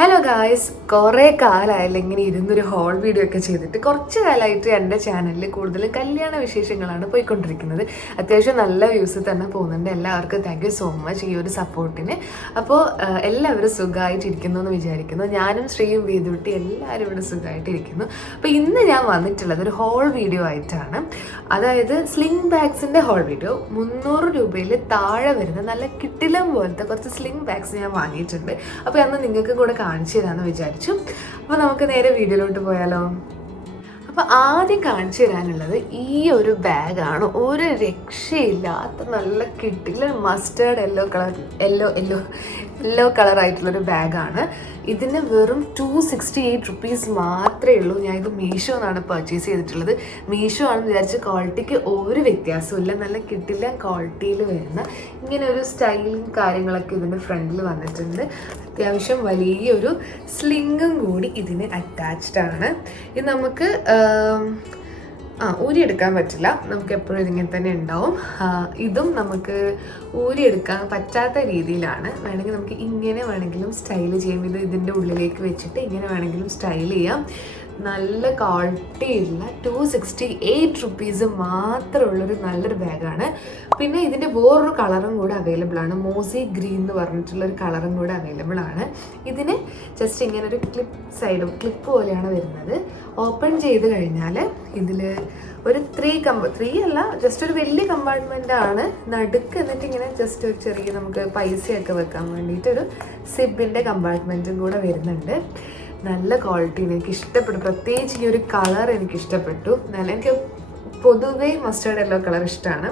Hello guys, കുറേ കാലമായില്ല ഇങ്ങനെ ഇരുന്നൊരു whole video ഒക്കെ ചെയ്തിട്ട്. കുറച്ച് കാലമായിട്ട് എൻ്റെ ചാനലിൽ കൂടുതലും കല്യാണ വിശേഷങ്ങളാണ് പോയിക്കൊണ്ടിരിക്കുന്നത്. അത്യാവശ്യം നല്ല വ്യൂസ് തന്നെ പോകുന്നുണ്ട്. എല്ലാവർക്കും താങ്ക് യു സോ മച്ച് ഈ ഒരു സപ്പോർട്ടിന്. അപ്പോൾ എല്ലാവരും സുഖമായിട്ടിരിക്കുന്നു എന്ന് വിചാരിക്കുന്നു. ഞാനും ശ്രീയും വേദുട്ടി എല്ലാവരും ഇവിടെ സുഖമായിട്ടിരിക്കുന്നു. അപ്പോൾ ഇന്ന് ഞാൻ വന്നിട്ടുള്ളത് ഒരു ഹോൾ വീഡിയോ ആയിട്ടാണ്. അതായത് സ്ലിംഗ് ബാഗ്സിൻ്റെ ഹോൾ വീഡിയോ. 300 രൂപയിൽ താഴെ വരുന്ന നല്ല കിട്ടിലം പോലത്തെ കുറച്ച് സ്ലിംഗ് ബാഗ്സ് ഞാൻ വാങ്ങിയിട്ടുണ്ട്. അപ്പോൾ അന്ന് നിങ്ങൾക്ക് കൂടെ കാണിച്ചു തരാമെന്ന് വിചാരിച്ചു. അപ്പോൾ നമുക്ക് നേരെ വീഡിയോയിലോട്ട് പോയാലോ. അപ്പോൾ ആദ്യം കാണിച്ചു തരാനുള്ളത് ഈ ഒരു ബാഗാണ്. ഒരു രക്ഷയില്ലാത്ത നല്ല കിട്ടില്ല മസ്റ്റേർഡ് യെല്ലോ കളറായിട്ടുള്ളൊരു ബാഗാണ്. ഇതിന് വെറും 268 റുപ്പീസ് മാത്രമേ ഉള്ളൂ. ഞാൻ ഇത് മീഷോ എന്നാണ് പർച്ചേസ് ചെയ്തിട്ടുള്ളത്. മീഷോ ആണെന്ന് വിചാരിച്ച് ക്വാളിറ്റിക്ക് ഒരു വ്യത്യാസമില്ല. നല്ല കിട്ടില്ല ക്വാളിറ്റിയിൽ വരുന്ന ഇങ്ങനെ ഒരു സ്റ്റൈലും കാര്യങ്ങളൊക്കെ ഇതിൻ്റെ ഫ്രണ്ടിൽ വന്നിട്ടുണ്ട്. അത്യാവശ്യം വലിയൊരു സ്ലിങ്ങും കൂടി ഇതിന് അറ്റാച്ച്ഡ് ആണ്. ഇത് നമുക്ക് ഊരിയെടുക്കാൻ പറ്റില്ല, നമുക്ക് എപ്പോഴും ഇതിങ്ങനെ തന്നെ ഉണ്ടാവും. ഇതും നമുക്ക് ഊരിയെടുക്കാൻ പറ്റാത്ത രീതിയിലാണ്. വേണമെങ്കിൽ നമുക്ക് ഇങ്ങനെ വേണമെങ്കിലും സ്റ്റൈൽ ചെയ്യാം. ഇത് ഇതിൻ്റെ ഉള്ളിലേക്ക് വെച്ചിട്ട് ഇങ്ങനെ വേണമെങ്കിലും സ്റ്റൈൽ ചെയ്യാം. നല്ല ക്വാളിറ്റിയുള്ള 268 റുപ്പീസ് മാത്രമുള്ളൊരു നല്ലൊരു ബാഗാണ്. പിന്നെ ഇതിൻ്റെ വേറൊരു കളറും കൂടെ അവൈലബിൾ ആണ്. മോസി ഗ്രീൻ എന്ന് പറഞ്ഞിട്ടുള്ളൊരു കളറും കൂടെ അവൈലബിൾ ആണ്. ഇതിന് ജസ്റ്റ് ഇങ്ങനെ ഒരു ക്ലിപ്പ് പോലെയാണ് വരുന്നത്. ഓപ്പൺ ചെയ്ത് കഴിഞ്ഞാൽ ഇതിൽ ഒരു ത്രീ അല്ല, ജസ്റ്റ് ഒരു വലിയ കമ്പാർട്ട്മെൻ്റ് ആണ്. നടുക്ക് എന്നിട്ട് ഇങ്ങനെ ജസ്റ്റ് ഒരു ചെറിയ നമുക്ക് പൈസയൊക്കെ വെക്കാൻ വേണ്ടിയിട്ടൊരു സിബിൻ്റെ കമ്പാർട്ട്മെൻറ്റും കൂടെ വരുന്നുണ്ട്. നല്ല ക്വാളിറ്റിയാണ്, എനിക്ക് ഇഷ്ടപ്പെട്ടു. പ്രത്യേകിച്ച് ഈ ഒരു കളർ എനിക്ക് ഇഷ്ടപ്പെട്ടു. എനിക്ക് പൊതുവേ മസ്റ്റേർഡ് യെല്ലോ കളർ ഇഷ്ടമാണ്.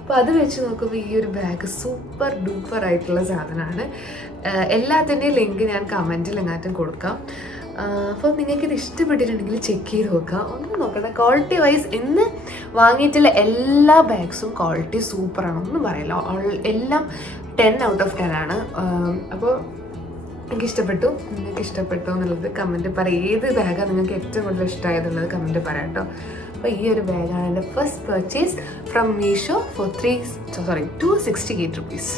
അപ്പോൾ അത് വെച്ച് നോക്കുമ്പോൾ ഈ ഒരു ബാഗ് സൂപ്പർ ഡൂപ്പർ ആയിട്ടുള്ള സാധനമാണ്. എല്ലാത്തിൻ്റെയും ലിങ്ക് ഞാൻ കമൻറ്റിൽ എങ്ങാറ്റും കൊടുക്കാം. അപ്പോൾ നിങ്ങൾക്കിത് ഇഷ്ടപ്പെട്ടിട്ടുണ്ടെങ്കിൽ ചെക്ക് ചെയ്ത് നോക്കുക. ഒന്നും നോക്കണ്ട, ക്വാളിറ്റി വൈസ് ഇന്ന് വാങ്ങിയിട്ടുള്ള എല്ലാ ബാഗ്സും ക്വാളിറ്റി സൂപ്പറാണ്, ഒന്നും പറയില്ല. എല്ലാം 10 ഔട്ട് ഓഫ് 10 ആണ്. അപ്പോൾ എനിക്ക് ഇഷ്ടപ്പെട്ടു. നിങ്ങൾക്ക് ഇഷ്ടപ്പെട്ടു എന്നുള്ളത് കമൻറ്റ് പറയാം. ഏത് ബാഗാണ് നിങ്ങൾക്ക് ഏറ്റവും കൂടുതൽ ഇഷ്ടമായതുള്ളത് കമൻറ്റ് പറയാം കേട്ടോ. അപ്പോൾ ഈ ഒരു ബാഗാണ് എൻ്റെ first purchase from Meesho for 268 rupees.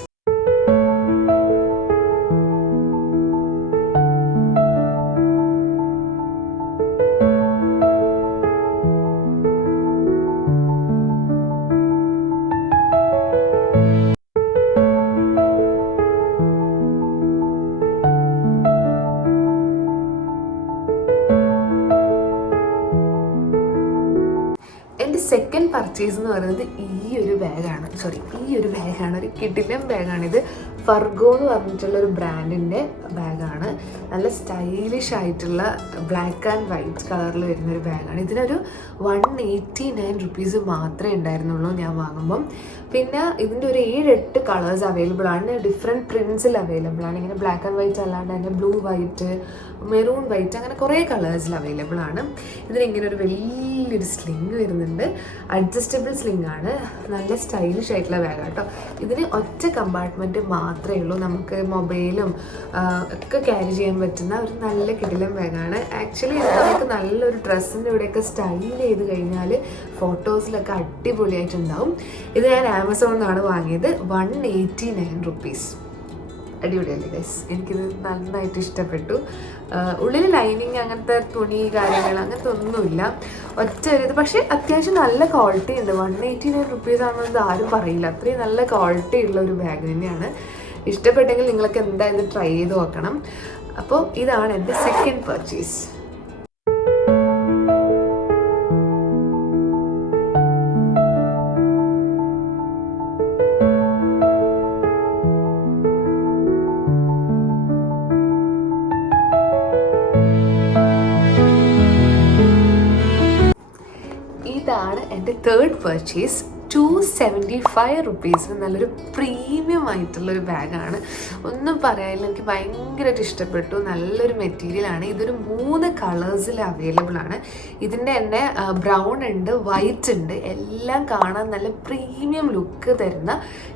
എൻ്റെ സെക്കൻഡ് പർച്ചേസ് എന്ന് പറയുന്നത് ഈ ഒരു ബാഗാണ്. ഒരു കിടിലൻ ബാഗാണിത്. ഫർഗോ എന്ന് പറഞ്ഞിട്ടുള്ളൊരു ബ്രാൻഡിൻ്റെ ബാഗാണ്. നല്ല സ്റ്റൈലിഷ് ആയിട്ടുള്ള ബ്ലാക്ക് ആൻഡ് വൈറ്റ് കളറിൽ വരുന്നൊരു ബാഗാണ്. ഇതിനൊരു 189 റുപ്പീസ് മാത്രമേ ഉണ്ടായിരുന്നുള്ളൂ ഞാൻ വാങ്ങുമ്പം. പിന്നെ ഇതിൻ്റെ ഒരു 7-8 കളേഴ്സ് അവൈലബിൾ ആണ്. ഡിഫറെൻറ്റ് പ്രിൻസിൽ അവൈലബിൾ ആണ്. ഇങ്ങനെ ബ്ലാക്ക് ആൻഡ് വൈറ്റ് അല്ലാണ്ട് തന്നെ ബ്ലൂ വൈറ്റ്, മെറൂൺ വൈറ്റ്, അങ്ങനെ കുറേ കളേഴ്സിൽ അവൈലബിൾ ആണ്. ഇതിനിങ്ങനെ ഒരു വലിയൊരു സ്ലിങ് വരുന്നുണ്ട്. അഡ്ജസ്റ്റബിൾ സ്ലിങ് ആണ്. നല്ല സ്റ്റൈലിഷ് ആയിട്ടുള്ള ബാഗ് കേട്ടോ. ഇതിന് ഒറ്റ കമ്പാർട്ട്മെൻറ്റ് മാത്രമേ ഉള്ളൂ. നമുക്ക് മൊബൈലും ഒക്കെ ക്യാരി ചെയ്യാൻ പറ്റുന്ന ഒരു നല്ല കിടിലൻ ബാഗാണ്. ആക്ച്വലി നമുക്ക് നല്ലൊരു ഡ്രസ്സിൻ്റെ ഇവിടെയൊക്കെ സ്റ്റൈൽ ചെയ്ത് കഴിഞ്ഞാൽ ഫോട്ടോസിലൊക്കെ അടിപൊളിയായിട്ടുണ്ടാവും. ഇത് ഞാൻ ആമസോണിൽ നിന്നാണ് വാങ്ങിയത്. 189 റുപ്പീസ്. അടിപൊളിയല്ലേ ഗൈസ്? എനിക്കിത് നന്നായിട്ട് ഇഷ്ടപ്പെട്ടു. ഉള്ളിൽ ലൈനിങ് അങ്ങനത്തെ തുണി കാര്യങ്ങൾ അങ്ങനത്തെ ഒന്നുമില്ല. ഒറ്റ ഒരു ഇത്, പക്ഷേ അത്യാവശ്യം നല്ല ക്വാളിറ്റി ഉണ്ട്. 189 റുപ്പീസ് ആണെന്നത് ആരും പറയില്ല. അത്രയും നല്ല ക്വാളിറ്റി ഉള്ള ഒരു ബാഗ് തന്നെയാണ്. ഇഷ്ടപ്പെട്ടെങ്കിൽ നിങ്ങൾക്ക് എന്തായാലും ട്രൈ ചെയ്ത് നോക്കണം. അപ്പോൾ ഇതാണ് എൻ്റെ സെക്കൻഡ് പർച്ചേസ്. ഇതാണ് എൻ്റെ തേർഡ് പർച്ചേസ്. 275 റുപ്പീസിന് നല്ലൊരു പ്രീമിയം ആയിട്ടുള്ളൊരു ബാഗാണ്. ഒന്നും പറയാനില്ല, എനിക്ക് ഭയങ്കരമായിട്ട് ഇഷ്ടപ്പെട്ടു. നല്ലൊരു മെറ്റീരിയലാണ്. ഇതൊരു 3 കളേഴ്സിൽ അവൈലബിൾ ആണ്. ഇതിൻ്റെ തന്നെ ബ്രൗൺ ഉണ്ട്, വൈറ്റ് ഉണ്ട്. എല്ലാം കാണാൻ നല്ല പ്രീമിയം ലുക്ക് തരുന്ന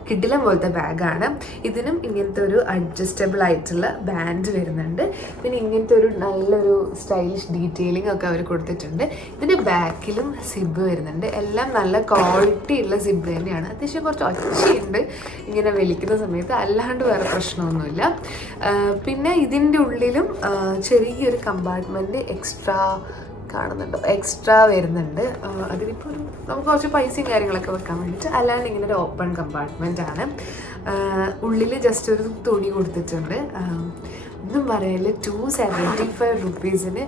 കിടിലം പോലത്തെ ബാഗാണ്. ഇതിനും ഇങ്ങനത്തെ ഒരു അഡ്ജസ്റ്റബിൾ ആയിട്ടുള്ള ബാൻഡ് വരുന്നുണ്ട്. പിന്നെ ഇങ്ങനത്തെ ഒരു നല്ലൊരു സ്റ്റൈലിഷ് ഡീറ്റെയിലിംഗ് ഒക്കെ അവർ കൊടുത്തിട്ടുണ്ട്. ഇതിൻ്റെ ബാക്കിലും സിബ് വരുന്നുണ്ട്. എല്ലാം നല്ല ക്വാളിറ്റി കട്ടിയുള്ള സിബ് തന്നെയാണ്. അത്യാവശ്യം കുറച്ച് ഒച്ചയുണ്ട് ഇങ്ങനെ വലിക്കുന്ന സമയത്ത്, അല്ലാണ്ട് വേറെ പ്രശ്നമൊന്നുമില്ല. പിന്നെ ഇതിൻ്റെ ഉള്ളിലും ചെറിയൊരു കമ്പാർട്ട്മെൻറ്റ് എക്സ്ട്രാ വരുന്നുണ്ട്. അതിനിപ്പോൾ നമുക്ക് കുറച്ച് പൈസയും കാര്യങ്ങളൊക്കെ വെക്കാൻ വേണ്ടിയിട്ട്. അല്ലാണ്ട് ഇങ്ങനെ ഒരു ഓപ്പൺ കമ്പാർട്ട്മെൻ്റ് ആണ്. ഉള്ളിൽ ജസ്റ്റ് ഒരു തുണി കൊടുത്തിട്ടുണ്ട്. ഒന്നും പറയില്ല, 275 റുപ്പീസിന്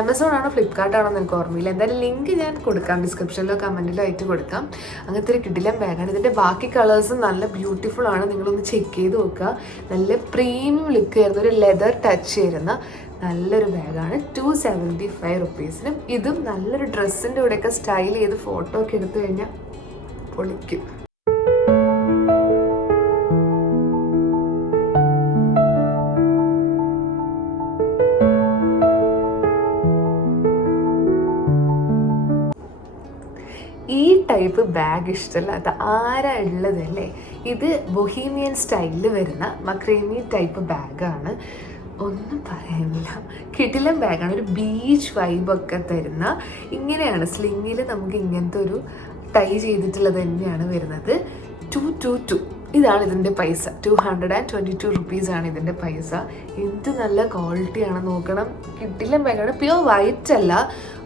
ആമസോൺ ആണോ ഫ്ലിപ്കാർട്ടാണോ എന്ന് എനിക്ക് ഓർമ്മയില്ല. എന്തായാലും ലിങ്ക് ഞാൻ കൊടുക്കാം, ഡിസ്ക്രിപ്ഷനിലോ കമൻറ്റിലോ ആയിട്ട് കൊടുക്കാം. അങ്ങനത്തെ ഒരു കിടിലൻ ബാഗാണ്. ഇതിൻ്റെ ബാക്കി കളേഴ്സും നല്ല ബ്യൂട്ടിഫുൾ ആണ്, നിങ്ങളൊന്ന് ചെക്ക് ചെയ്ത് നോക്കുക. നല്ല പ്രീമിയം ലുക്ക് വരുന്ന ഒരു ലെതർ ടച്ച് വരുന്ന നല്ലൊരു ബാഗാണ്. 275 റുപ്പീസിന്. ഇതും നല്ലൊരു ഡ്രസ്സിൻ്റെ കൂടെയൊക്കെ സ്റ്റൈൽ ചെയ്ത് ഫോട്ടോ ഒക്കെ എടുത്തു കഴിഞ്ഞാൽ പൊളിക്കും. ഈ ടൈപ്പ് ബാഗ് ഇഷ്ടമല്ലാത്ത ആരാ ഉള്ളതല്ലേ? ഇത് ബൊഹീമിയൻ സ്റ്റൈലിൽ വരുന്ന മക്രേമി ടൈപ്പ് ബാഗാണ്. ഒന്നും പറയാനില്ല, കിടിലൻ ബാഗാണ്. ഒരു ബീച്ച് വൈബൊക്കെ തരുന്ന, ഇങ്ങനെയാണ് സ്ലിങ്ങിൽ നമുക്ക് ഇങ്ങനത്തെ ഒരു ടൈ ചെയ്തിട്ടുള്ളത് തന്നെയാണ് വരുന്നത്. 222 ഇതാണ് ഇതിൻ്റെ പൈസ. 222 റുപ്പീസാണ് ഇതിൻ്റെ പൈസ. എന്ത് നല്ല ക്വാളിറ്റിയാണ് നോക്കണം. കിടിലൻ ബാഗാണ്. പ്യുവർ വൈറ്റ് അല്ല,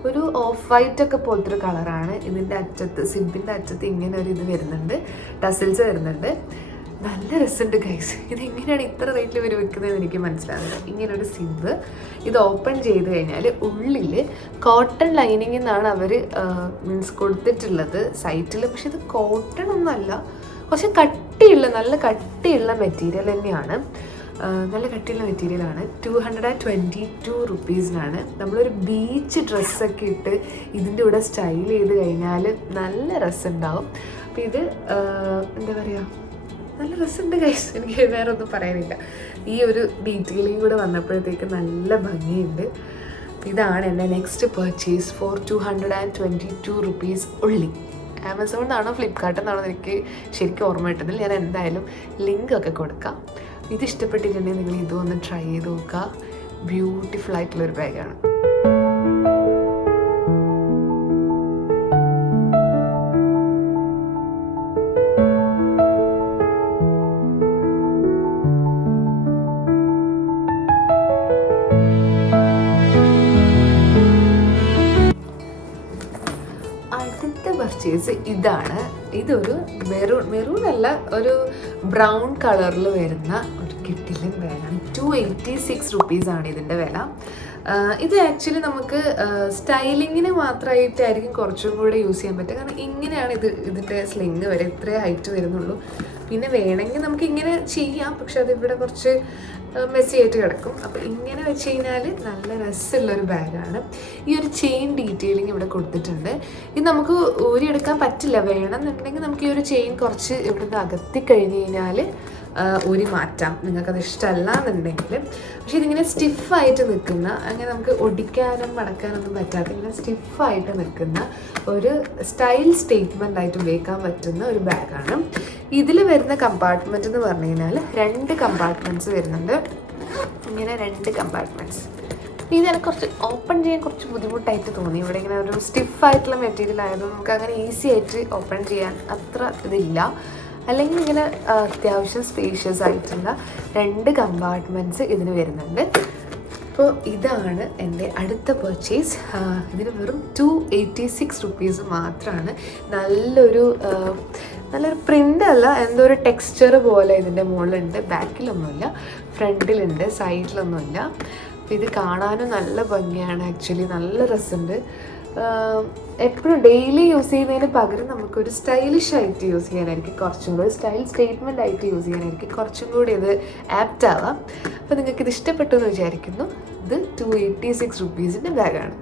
ഒരു ഓഫ് വൈറ്റ് ഒക്കെ പോലത്തെ ഒരു കളറാണ്. ഇതിൻ്റെ അറ്റത്ത്, സിബിൻ്റെ അറ്റത്ത് ഇങ്ങനെ ഒരു ഇത് വരുന്നുണ്ട്, ടസിൽസ് വരുന്നുണ്ട്. നല്ല രസമുണ്ട് ഗൈസ്. ഇതെങ്ങനെയാണ് ഇത്ര റേറ്റിൽ ഇവർ വെക്കുന്നതെന്ന് എനിക്ക് മനസ്സിലാകുന്നില്ല. ഇങ്ങനൊരു സിബ്, ഇത് ഓപ്പൺ ചെയ്ത് കഴിഞ്ഞാൽ ഉള്ളിൽ കോട്ടൺ ലൈനിങ്ങിൽ നിന്നാണ് അവർ മീൻസ് കൊടുത്തിട്ടുള്ളത് സൈറ്റിൽ. പക്ഷെ ഇത് കോട്ടൺ ഒന്നുമല്ല, കുറച്ച് കട്ടിയുള്ള, നല്ല കട്ടിയുള്ള മെറ്റീരിയൽ തന്നെയാണ്. നല്ല കട്ടിയുള്ള മെറ്റീരിയലാണ്. 222 റുപ്പീസിനാണ്. നമ്മളൊരു ബീച്ച് ഡ്രസ്സൊക്കെ ഇട്ട് ഇതിൻ്റെ കൂടെ സ്റ്റൈൽ ചെയ്ത് കഴിഞ്ഞാൽ നല്ല രസമുണ്ടാവും. അപ്പോൾ ഇത് എന്താ പറയുക, നല്ല രസമുണ്ട് ഗൈസ്. എനിക്ക് വേറെ ഒന്നും പറയാനില്ല. ഈ ഒരു ഡീറ്റെയിലിംഗ് കൂടെ വന്നപ്പോഴത്തേക്ക് നല്ല ഭംഗിയുണ്ട്. ഇതാണ് എൻ്റെ നെക്സ്റ്റ് പർച്ചേസ് ഫോർ 222 റുപ്പീസ് ഉള്ളി. ആമസോണിന്നാണോ ഫ്ലിപ്കാർട്ടിൽ എനിക്ക് ശരിക്കും ഓർമ്മ കിട്ടുന്നില്ല. ഞാൻ എന്തായാലും ലിങ്ക് ഒക്കെ കൊടുക്കാം. ഇത് ഇഷ്ടപ്പെട്ടിട്ടുണ്ടെങ്കിൽ നിങ്ങൾ ഇതൊന്ന് ട്രൈ ചെയ്ത് നോക്കുക. ബ്യൂട്ടിഫുൾ ആയിട്ടുള്ളൊരു ബാഗാണ്. പർച്ചേസ് ഇതാണ്. ഇതൊരു മെറൂൺ അല്ല, ഒരു ബ്രൗൺ കളറിൽ വരുന്ന ഒരു കിടിലൻ ബാഗാണ്. 286 റുപ്പീസാണ് ഇതിൻ്റെ വില. ഇത് ആക്ച്വലി നമുക്ക് സ്റ്റൈലിങ്ങിന് മാത്രമായിട്ടായിരിക്കും കുറച്ചും കൂടെ യൂസ് ചെയ്യാൻ പറ്റുക. കാരണം ഇങ്ങനെയാണ് ഇതിൻ്റെ സ്ലിങ് വരെ, ഇത്രേ ഹൈറ്റ് വരുന്നുള്ളൂ. പിന്നെ വേണമെങ്കിൽ നമുക്ക് ഇങ്ങനെ ചെയ്യാം, പക്ഷെ അതിവിടെ കുറച്ച് മെസ്സി ആയിട്ട് കിടക്കും. അപ്പോൾ ഇങ്ങനെ വെച്ച് കഴിഞ്ഞാൽ നല്ല രസമുള്ളൊരു ബാഗാണ്. ഈ ഒരു ചെയിൻ ഡീറ്റെയിലിംഗ് ഇവിടെ കൊടുത്തിട്ടുണ്ട്. ഇത് നമുക്ക് ഊരിയെടുക്കാൻ പറ്റില്ല, വേണമെന്നുണ്ടെങ്കിൽ നമുക്ക് ഈ ഒരു ചെയിൻ കുറച്ച് ഇവിടുന്ന് അകത്തി കഴിഞ്ഞ് കഴിഞ്ഞാൽ ഊരി മാറ്റാം, നിങ്ങൾക്കത് ഇഷ്ടമല്ല എന്നുണ്ടെങ്കിൽ. പക്ഷെ ഇതിങ്ങനെ സ്റ്റിഫായിട്ട് നിൽക്കുന്ന, അങ്ങനെ നമുക്ക് ഒടിക്കാനും മടക്കാനൊന്നും പറ്റാത്ത, ഇങ്ങനെ സ്റ്റിഫായിട്ട് നിൽക്കുന്ന ഒരു സ്റ്റൈൽ സ്റ്റേറ്റ്മെൻ്റ് ആയിട്ട് ഉപയോഗിക്കാൻ പറ്റുന്ന ഒരു ബാഗാണ്. ഇതിൽ വരുന്ന കമ്പാർട്ട്മെൻറ്റ് എന്ന് പറഞ്ഞു കഴിഞ്ഞാൽ 2 കമ്പാർട്ട്മെൻറ്റ്സ് വരുന്നുണ്ട്. ഇങ്ങനെ 2 കമ്പാർട്ട്മെൻറ്റ്സ്. ഇത് എനിക്ക് കുറച്ച് ഓപ്പൺ ചെയ്യാൻ കുറച്ച് ബുദ്ധിമുട്ടായിട്ട് തോന്നി. ഇവിടെ ഇങ്ങനെ ഒരു സ്റ്റിഫായിട്ടുള്ള മെറ്റീരിയൽ ആയതുകൊണ്ട് നമുക്ക് അങ്ങനെ ഈസി ആയിട്ട് ഓപ്പൺ ചെയ്യാൻ അത്ര ഇതില്ല. അല്ലെങ്കിൽ ഇങ്ങനെ അത്യാവശ്യം സ്പേഷ്യസ് ആയിട്ടുള്ള 2 കമ്പാർട്ട്മെൻറ്റ്സ് ഇതിന് വരുന്നുണ്ട്. അപ്പോൾ ഇതാണ് എൻ്റെ അടുത്ത പർച്ചേസ്. ഇതിന് വെറും 286 റുപ്പീസ് മാത്രമാണ്. നല്ലൊരു പ്രിൻ്റ് അല്ല, എന്തോ ഒരു ടെക്സ്ചർ പോലെ ഇതിൻ്റെ മുകളിലുണ്ട്. ബാക്കിലൊന്നുമില്ല, ഫ്രണ്ടിലുണ്ട്, സൈഡിലൊന്നുമില്ല. അപ്പോൾ ഇത് കാണാനും നല്ല ഭംഗിയാണ്. ആക്ച്വലി നല്ല രസമുണ്ട്. എപ്പോഴും ഡെയിലി യൂസ് ചെയ്യുന്നതിന് പകരം നമുക്കൊരു സ്റ്റൈലിഷ് ആയിട്ട് യൂസ് ചെയ്യാനായിരിക്കും കുറച്ചും കൂടി, സ്റ്റൈൽ സ്റ്റേറ്റ്മെൻ്റ് ആയിട്ട് യൂസ് ചെയ്യാനായിരിക്കും കുറച്ചും കൂടി ഇത് ആപ്റ്റ് ആവാം. അപ്പോൾ നിങ്ങൾക്ക് ഇത് ഇഷ്ടപ്പെട്ടു എന്ന് വിചാരിക്കുന്നു. ഇത് 286 റുപ്പീസിൻ്റെ ബാഗാണ്.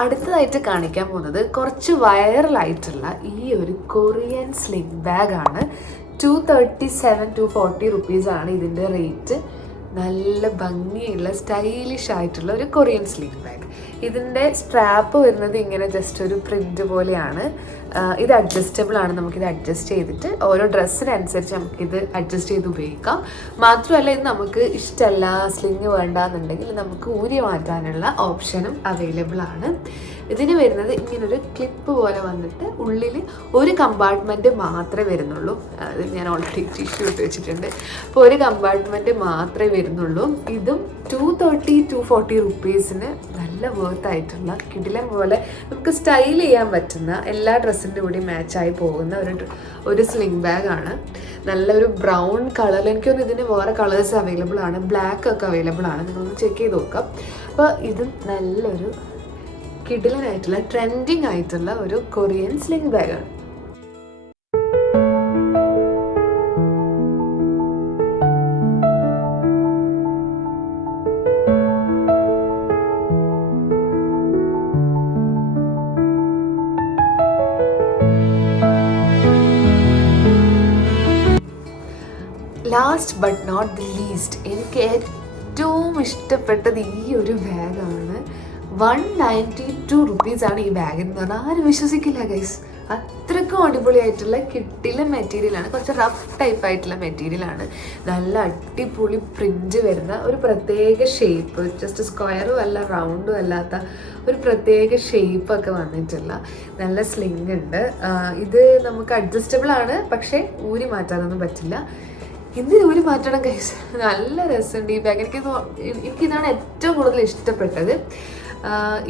അടുത്തതായിട്ട് കാണിക്കാൻ പോകുന്നത് കുറച്ച് വൈറലായിട്ടുള്ള ഈ ഒരു കൊറിയൻ സ്ലിംഗ് ബാഗാണ്. 240 റുപ്പീസാണ് ഇതിൻ്റെ റേറ്റ്. നല്ല ഭംഗിയുള്ള സ്റ്റൈലിഷ് ആയിട്ടുള്ള ഒരു കൊറിയൻ സ്ലീവ് ബാഗ്. ഇതിൻ്റെ സ്ട്രാപ്പ് വരുന്നത് ഇങ്ങനെ ജസ്റ്റ് ഒരു പ്രിൻ്റ് പോലെയാണ്. ഇത് അഡ്ജസ്റ്റബിൾ ആണ്, നമുക്കിത് അഡ്ജസ്റ്റ് ചെയ്തിട്ട് ഓരോ ഡ്രസ്സിനനുസരിച്ച് നമുക്കിത് അഡ്ജസ്റ്റ് ചെയ്ത് ഉപയോഗിക്കാം. മാത്രമല്ല ഇത് നമുക്ക് ഇഷ്ടമല്ല, സ്ലിങ് വേണ്ടാന്നുണ്ടെങ്കിൽ നമുക്ക് ഊരി മാറ്റാനുള്ള ഓപ്ഷനും അവൈലബിൾ ആണ്. ഇതിന് വരുന്നത് ഇങ്ങനൊരു ക്ലിപ്പ് പോലെ വന്നിട്ട് ഉള്ളിൽ ഒരു കമ്പാർട്ട്മെൻറ്റ് മാത്രമേ വരുന്നുള്ളൂ. അത് ഞാൻ ഓൾറെഡി ടിഷ്യൂ ഇട്ട് വെച്ചിട്ടുണ്ട്. അപ്പോൾ ഒരു കമ്പാർട്ട്മെൻറ്റ് മാത്രമേ വരുന്നുള്ളൂ. ഇതും 240-240 റുപ്പീസിന് നല്ല വേർത്തായിട്ടുള്ള കിടിലം പോലെ നമുക്ക് സ്റ്റൈൽ ചെയ്യാൻ പറ്റുന്ന എല്ലാ ഡ്രസ്സിൻ്റെ കൂടി മാച്ചായി പോകുന്ന ഒരു സ്ലിംഗ് ബാഗാണ്. നല്ലൊരു ബ്രൗൺ കളറിൽ, എനിക്കൊന്നും ഇതിന് വേറെ കളേഴ്സ് അവൈലബിൾ ആണ്, ബ്ലാക്ക് ഒക്കെ അവൈലബിൾ ആണ്, നിങ്ങളൊന്ന് ചെക്ക് ചെയ്ത് നോക്കാം. അപ്പോൾ ഇതും നല്ലൊരു കിടിലനായിട്ടുള്ള ട്രെൻഡിങ് ആയിട്ടുള്ള ഒരു കൊറിയൻ സ്ലിംഗ് ബാഗാണ്. Last but not the least, എനിക്ക് ഏറ്റവും ഇഷ്ടപ്പെട്ടത് ഈ ഒരു ബാഗാണ്. 192 റുപ്പീസാണ് ഈ ബാഗ് എന്ന് പറഞ്ഞാൽ ആരും വിശ്വസിക്കില്ല ഗൈസ്. അത്രയ്ക്കും അടിപൊളിയായിട്ടുള്ള കിട്ടില്ല മെറ്റീരിയലാണ്, കുറച്ച് റഫ് ടൈപ്പ് ആയിട്ടുള്ള മെറ്റീരിയലാണ്. നല്ല അടിപൊളി പ്രിൻ്റ് വരുന്ന ഒരു പ്രത്യേക ഷേപ്പ്, ജസ്റ്റ് സ്ക്വയറും അല്ല റൗണ്ടും അല്ലാത്ത ഒരു പ്രത്യേക ഷേപ്പൊക്കെ വന്നിട്ടുള്ള നല്ല സ്ലിങ് ഉണ്ട്. ഇത് നമുക്ക് അഡ്ജസ്റ്റബിൾ ആണ്, പക്ഷേ ഊരി മാറ്റാനൊന്നും പറ്റില്ല. എന്തിനു ഊരി മാറ്റണം ഗൈസ്, നല്ല രസമുണ്ട് ഈ ബാഗ്. എനിക്കിതാണ് ഏറ്റവും കൂടുതൽ ഇഷ്ടപ്പെട്ടത്.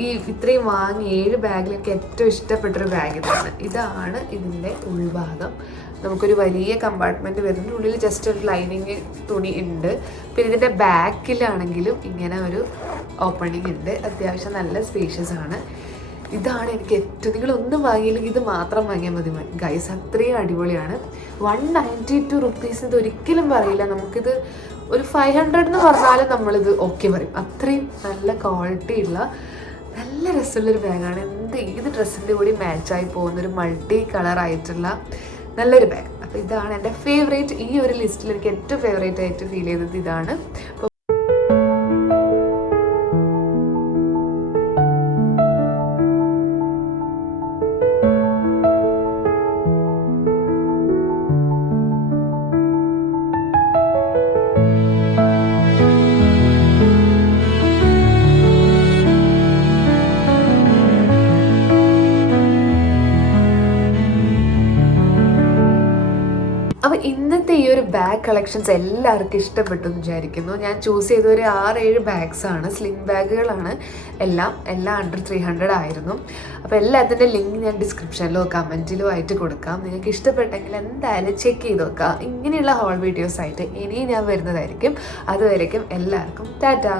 ഈ ഇത്രയും വാങ്ങി 7 ബാഗിൽ എനിക്ക് ഏറ്റവും ഇഷ്ടപ്പെട്ടൊരു ബാഗ് ഇതാണ് ഇതിൻ്റെ ഉൾഭാഗം. നമുക്കൊരു വലിയ കമ്പാർട്ട്മെൻറ്റ് വരുന്നുണ്ട്, ഉള്ളിൽ ജസ്റ്റ് ഒരു ലൈനിങ് തുണി ഉണ്ട്. പിന്നെ ഇതിൻ്റെ ബാക്കിലാണെങ്കിലും ഇങ്ങനെ ഒരു ഓപ്പണിംഗ് ഉണ്ട്, അത്യാവശ്യം നല്ല സ്പേഷ്യസ് ആണ്. ഇതാണ് എനിക്ക് ഏറ്റവും, നിങ്ങളൊന്നും വാങ്ങിയില്ലെങ്കിൽ ഇത് മാത്രം വാങ്ങിയാൽ മതി ഗൈസ്, അത്രയും അടിപൊളിയാണ്. 192 റുപ്പീസ് ഇത് ഒരിക്കലും പറയില്ല. നമുക്കിത് ഒരു 500 എന്ന് പറഞ്ഞാലും നമ്മളിത് ഓക്കെ പറയും. അത്രയും നല്ല ക്വാളിറ്റി ഉള്ള നല്ല രസമുള്ളൊരു ബാഗാണ്. ഏത് ഡ്രസ്സിൻ്റെ കൂടി മാച്ചായി പോകുന്നൊരു മൾട്ടി കളറായിട്ടുള്ള നല്ലൊരു ബാഗ്. അപ്പോൾ ഇതാണ് എൻ്റെ ഫേവറേറ്റ്. ഈ ഒരു ലിസ്റ്റിൽ എനിക്ക് ഏറ്റവും ഫേവറേറ്റ് ആയിട്ട് ഫീൽ ചെയ്തത് ഇതാണ്. അപ്പോൾ ഇന്നത്തെ ഈ ഒരു ബാഗ് കളക്ഷൻസ് എല്ലാവർക്കും ഇഷ്ടപ്പെട്ടു എന്ന് വിചാരിക്കുന്നു. ഞാൻ ചൂസ് ചെയ്ത ഒരു 6-7 ബാഗ്സാണ്, സ്ലിംഗ് ബാഗുകളാണ് എല്ലാം അണ്ടർ 300 ആയിരുന്നു. അപ്പോൾ എല്ലാത്തിൻ്റെ ലിങ്ക് ഞാൻ ഡിസ്ക്രിപ്ഷനിലോ കമൻറ്റിലോ ആയിട്ട് കൊടുക്കാം. നിങ്ങൾക്ക് ഇഷ്ടപ്പെട്ടെങ്കിൽ എന്തായാലും ചെക്ക് ചെയ്ത് നോക്കാം. ഇങ്ങനെയുള്ള ഹോൾ വീഡിയോസ് ആയിട്ട് ഇനിയും ഞാൻ വരുന്നതായിരിക്കും. അതുവരേക്കും എല്ലാവർക്കും ടാറ്റാ.